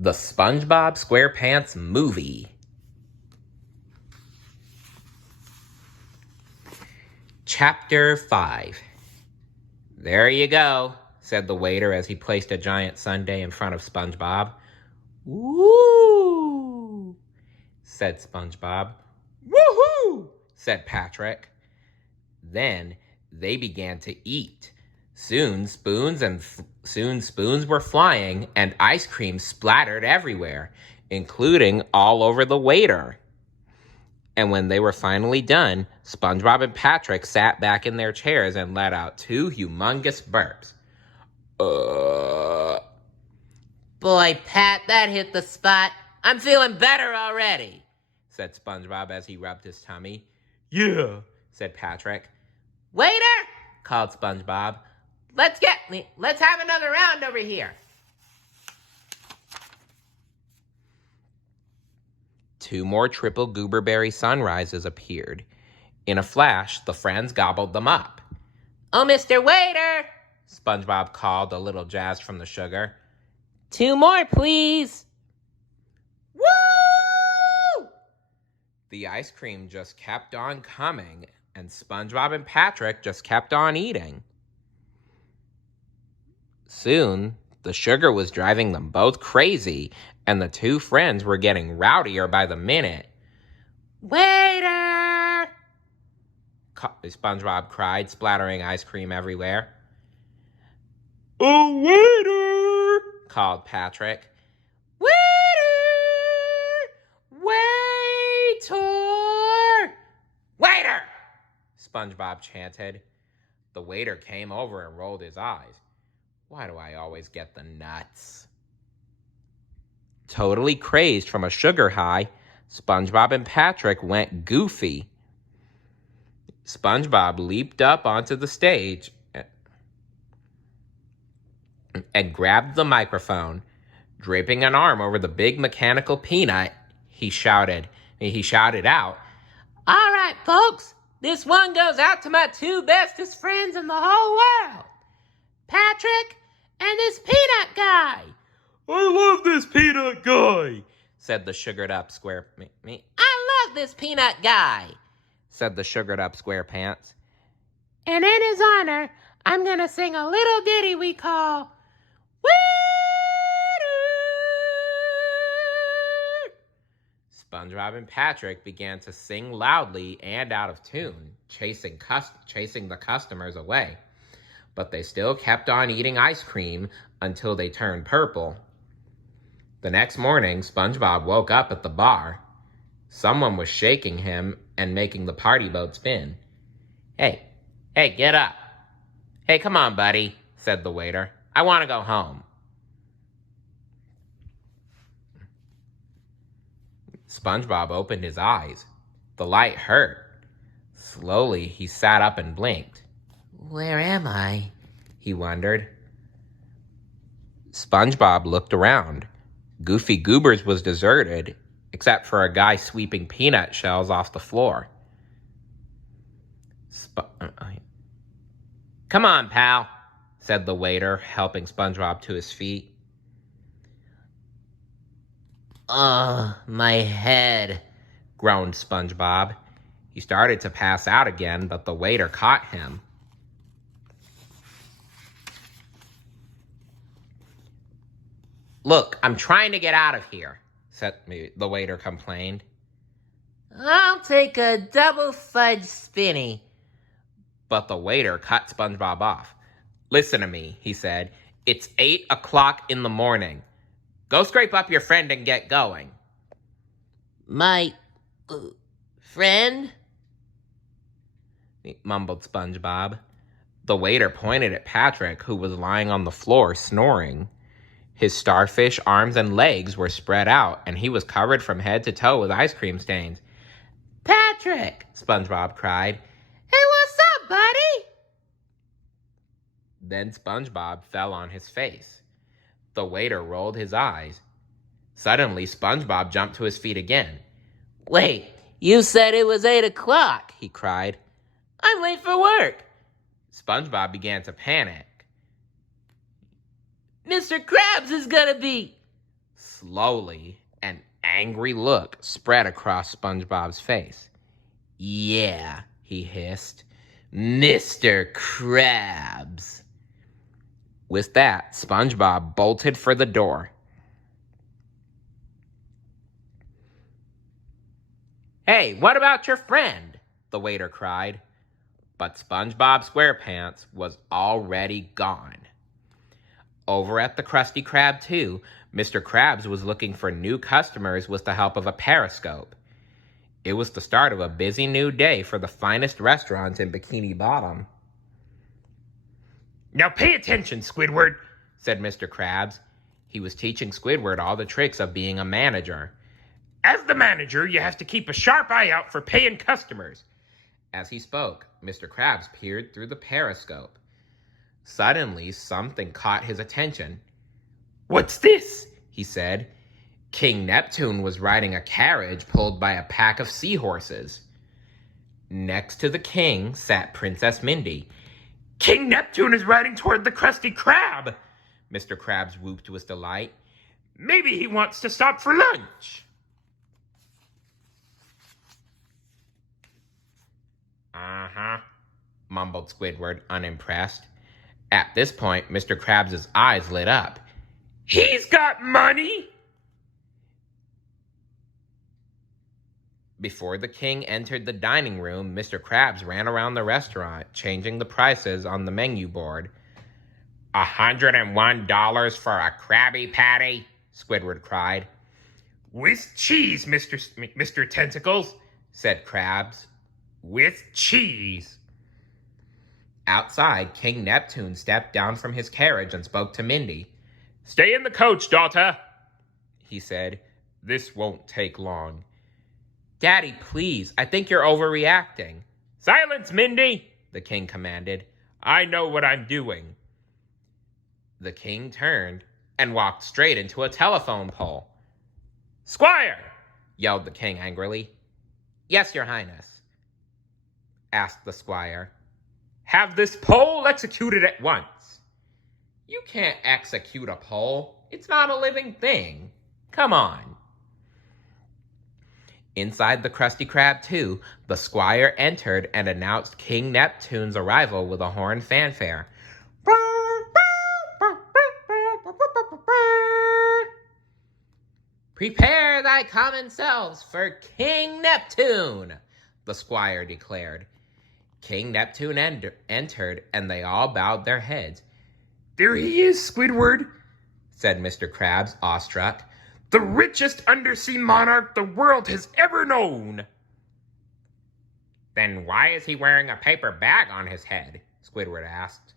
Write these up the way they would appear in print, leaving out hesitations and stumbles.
The SpongeBob SquarePants Movie. Chapter 5. There you go, said the waiter as he placed a giant sundae in front of SpongeBob. Woo, said SpongeBob. Woohoo, said Patrick. Then they began to eat. Soon spoons were flying and ice cream splattered everywhere, including all over the waiter. And when they were finally done, SpongeBob and Patrick sat back in their chairs and let out two humongous burps. Boy, Pat, that hit the spot. I'm feeling better already, said SpongeBob as he rubbed his tummy. Yeah, said Patrick. Waiter, called SpongeBob. Let's have another round over here. Two more triple gooberberry sunrises appeared. In a flash, the friends gobbled them up. Oh, Mr. Waiter, SpongeBob called, a little jazzed from the sugar. 2 more, please. Woo! The ice cream just kept on coming, and SpongeBob and Patrick just kept on eating. Soon, the sugar was driving them both crazy, and the two friends were getting rowdier by the minute. Waiter! SpongeBob cried, splattering ice cream everywhere. Oh, waiter! Called Patrick. Waiter! Waiter! Waiter! SpongeBob chanted. The waiter came over and rolled his eyes. Why do I always get the nuts? Totally crazed from a sugar high, SpongeBob and Patrick went goofy. SpongeBob leaped up onto the stage and grabbed the microphone. Draping an arm over the big mechanical peanut, he shouted out, "All right, folks, this one goes out to my 2 bestest friends in the whole world, Patrick and this peanut guy." I love this peanut guy, said the sugared-up I love this peanut guy, said the sugared-up SquarePants. And in his honor, I'm going to sing a little ditty we call SpongeBob and Patrick began to sing loudly and out of tune, chasing the customers away. But they still kept on eating ice cream until they turned purple. The next morning, SpongeBob woke up at the bar. Someone was shaking him and making the party boat spin. Hey, get up. Hey, come on, buddy, said the waiter. I want to go home. SpongeBob opened his eyes. The light hurt. Slowly, he sat up and blinked. Where am I? He wondered. SpongeBob looked around. Goofy Goober's was deserted, except for a guy sweeping peanut shells off the floor. Come on, pal, said the waiter, helping SpongeBob to his feet. My head, groaned SpongeBob. He started to pass out again, but the waiter caught him. Look, I'm trying to get out of here, the waiter complained. I'll take a double fudge spinny. But the waiter cut SpongeBob off. Listen to me, he said. It's 8 o'clock in the morning. Go scrape up your friend and get going. My friend? Mumbled SpongeBob. The waiter pointed at Patrick, who was lying on the floor snoring. His starfish arms and legs were spread out, and he was covered from head to toe with ice cream stains. Patrick, SpongeBob cried. Hey, what's up, buddy? Then SpongeBob fell on his face. The waiter rolled his eyes. Suddenly, SpongeBob jumped to his feet again. Wait, you said it was 8 o'clock, he cried. I'm late for work. SpongeBob began to panic. Mr. Krabs is gonna be... Slowly, an angry look spread across SpongeBob's face. "Yeah," he hissed. "Mr. Krabs." With that, SpongeBob bolted for the door. "Hey, what about your friend?" the waiter cried. But SpongeBob SquarePants was already gone. Over at the Krusty Krab 2, Mr. Krabs was looking for new customers with the help of a periscope. It was the start of a busy new day for the finest restaurant in Bikini Bottom. "Now pay attention, Squidward," said Mr. Krabs. He was teaching Squidward all the tricks of being a manager. "As the manager, you have to keep a sharp eye out for paying customers." As he spoke, Mr. Krabs peered through the periscope. Suddenly, something caught his attention. "What's this?" he said. King Neptune was riding a carriage pulled by a pack of seahorses. Next to the king sat Princess Mindy. "King Neptune is riding toward the Krusty Krab!" Mr. Krabs whooped with delight. "Maybe he wants to stop for lunch." "Uh-huh," mumbled Squidward, unimpressed. At this point, Mr. Krabs' eyes lit up. "He's got money!" Before the king entered the dining room, Mr. Krabs ran around the restaurant, changing the prices on the menu board. $101 for a Krabby Patty, Squidward cried. "With cheese, Mr. Tentacles," said Krabs. "With cheese." Outside, King Neptune stepped down from his carriage and spoke to Mindy. "Stay in the coach, daughter," he said. "This won't take long." "Daddy, please, I think you're overreacting." "Silence, Mindy," the king commanded. "I know what I'm doing." The king turned and walked straight into a telephone pole. "Squire!" yelled the king angrily. "Yes, your highness," asked the squire. "Have this pole executed at once." "You can't execute a pole. It's not a living thing. Come on." Inside the Krusty Krab 2, the squire entered and announced King Neptune's arrival with a horn fanfare. "Prepare thy common selves for King Neptune," the squire declared. King Neptune entered, and they all bowed their heads. "There he is, Squidward," said Mr. Krabs, awestruck. "The richest undersea monarch the world has ever known." "Then why is he wearing a paper bag on his head?" Squidward asked.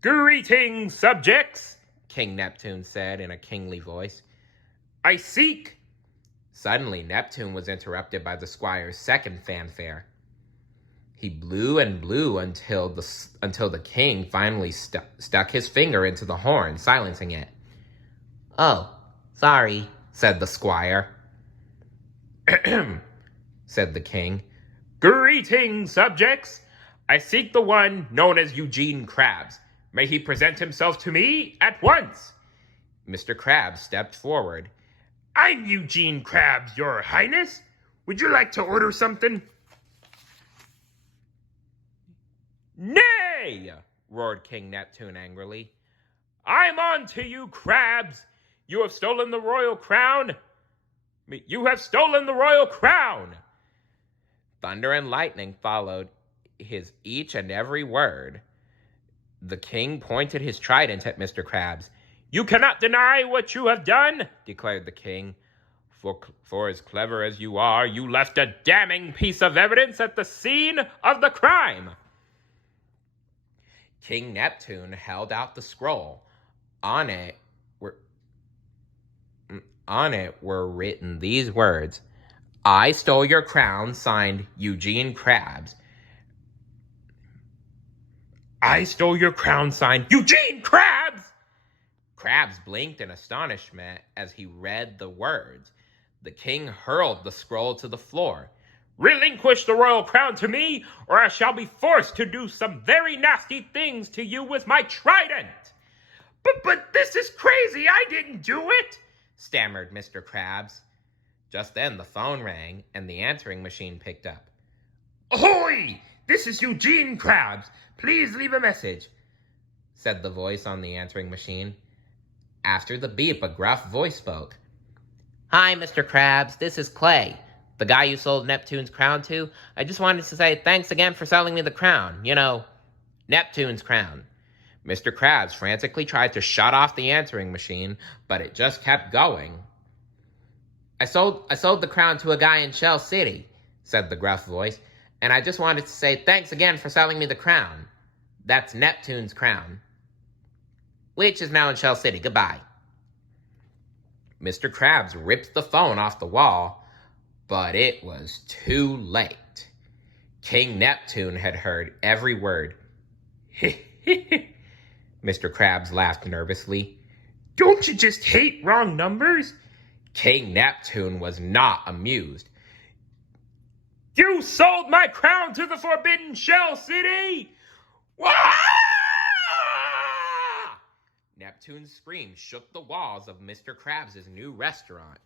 "Greetings, subjects," King Neptune said in a kingly voice. "I seek—" Suddenly, Neptune was interrupted by the squire's second fanfare. He blew and blew until the king finally stuck his finger into the horn, silencing it. "Oh, sorry," said the squire. "Ahem," said the king. "Greetings, subjects. I seek the one known as Eugene Krabs. May he present himself to me at once." Mr. Krabs stepped forward. "I'm Eugene Krabs, your highness. Would you like to order something?" "Nay!" roared King Neptune angrily. "I'm on to you, Krabs. You have stolen the royal crown. You have stolen the royal crown." Thunder and lightning followed his each and every word. The king pointed his trident at Mr. Krabs. "You cannot deny what you have done," declared the king. For as clever as you are, you left a damning piece of evidence at the scene of the crime." King Neptune held out the scroll. On it were written these words: "I stole your crown, signed Eugene Krabs." "I stole your crown, signed Eugene Krabs!" Krabs blinked in astonishment as he read the words. The king hurled the scroll to the floor. "Relinquish the royal crown to me, or I shall be forced to do some very nasty things to you with my trident." But this is crazy. I didn't do it," stammered Mr. Krabs. Just then the phone rang and the answering machine picked up. "Ahoy! This is Eugene Krabs. Please leave a message," said the voice on the answering machine. After the beep, a gruff voice spoke. Hi, Mr. Krabs. This is Clay, the guy you sold Neptune's crown to. I just wanted to say thanks again for selling me the crown. You know, Neptune's crown. Mr. Krabs frantically tried to shut off the answering machine, but it just kept going. I sold the crown to a guy in Shell City, said the gruff voice, and I just wanted to say thanks again for selling me the crown. That's Neptune's crown, which is now in Shell City. Goodbye. Mr. Krabs ripped the phone off the wall, but it was too late. King Neptune had heard every word. Mr. Krabs laughed nervously. "Don't you just hate wrong numbers?" King Neptune was not amused. "You sold my crown to the Forbidden Shell City!" Wah! Neptune's scream shook the walls of Mr. Krabs' new restaurant.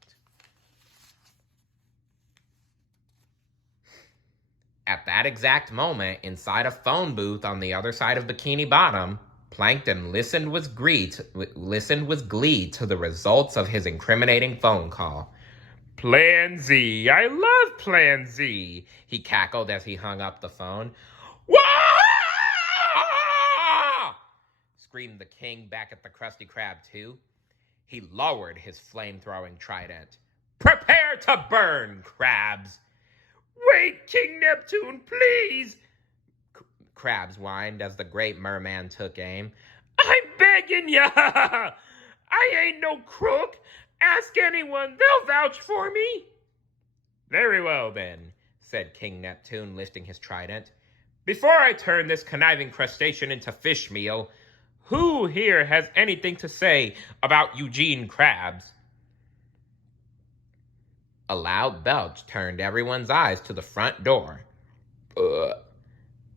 At that exact moment, inside a phone booth on the other side of Bikini Bottom, Plankton listened with glee to the results of his incriminating phone call. "Plan Z, I love Plan Z," he cackled as he hung up the phone. "Wah!" screamed the king back at the Krusty Krab too. He lowered his flame-throwing trident. "Prepare to burn, Krabs!" "Wait, King Neptune, please!" Krabs whined as the great merman took aim. "I'm begging ya! I ain't no crook. Ask anyone, they'll vouch for me." "Very well, then," said King Neptune, lifting his trident. "Before I turn this conniving crustacean into fish meal, who here has anything to say about Eugene Krabs?" A loud belch turned everyone's eyes to the front door.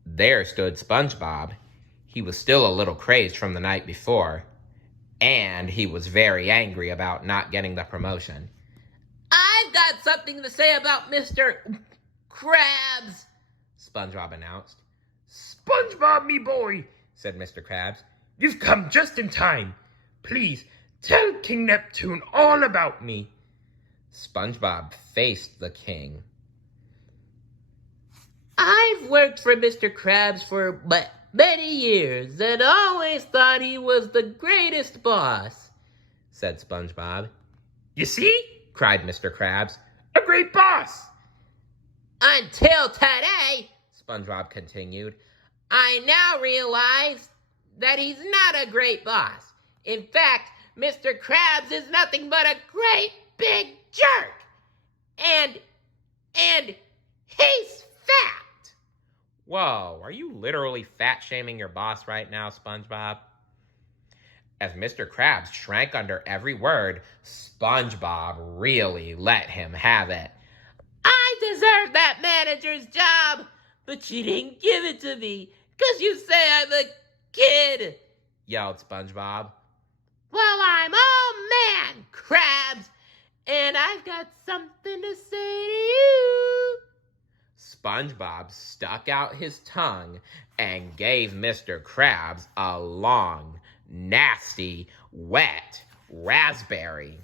There stood SpongeBob. He was still a little crazed from the night before, and he was very angry about not getting the promotion. I've got something to say about Mr. Krabs, SpongeBob announced. "SpongeBob, me boy," said Mr. Krabs. "You've come just in time. Please, tell King Neptune all about me." SpongeBob faced the king. I've worked for Mr. Krabs for many years and always thought he was the greatest boss, said SpongeBob. "You see?" cried Mr. Krabs. "A great boss!" "Until today," SpongeBob continued, "I now realize that he's not a great boss. In fact, Mr. Krabs is nothing but a great big jerk. And he's fat." Whoa, are you literally fat-shaming your boss right now, SpongeBob? As Mr. Krabs shrank under every word, SpongeBob really let him have it. "I deserve that manager's job, but you didn't give it to me because you say I'm a kid," yelled SpongeBob. "Well, I'm all man, Krabs, and I've got something to say to you." SpongeBob stuck out his tongue and gave Mr. Krabs a long, nasty, wet raspberry.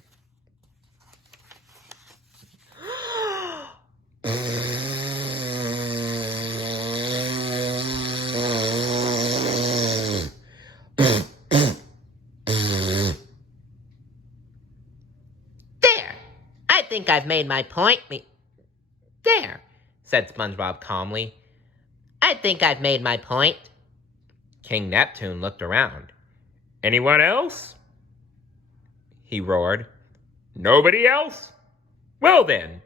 "There, I think I've made my point. There," said SpongeBob calmly. "I think I've made my point." King Neptune looked around. "Anyone else?" he roared. "Nobody else? Well then."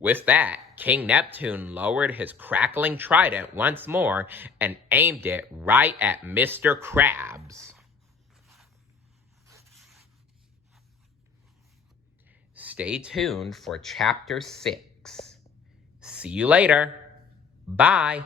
With that, King Neptune lowered his crackling trident once more and aimed it right at Mr. Krabs. Stay tuned for Chapter 6. See you later. Bye.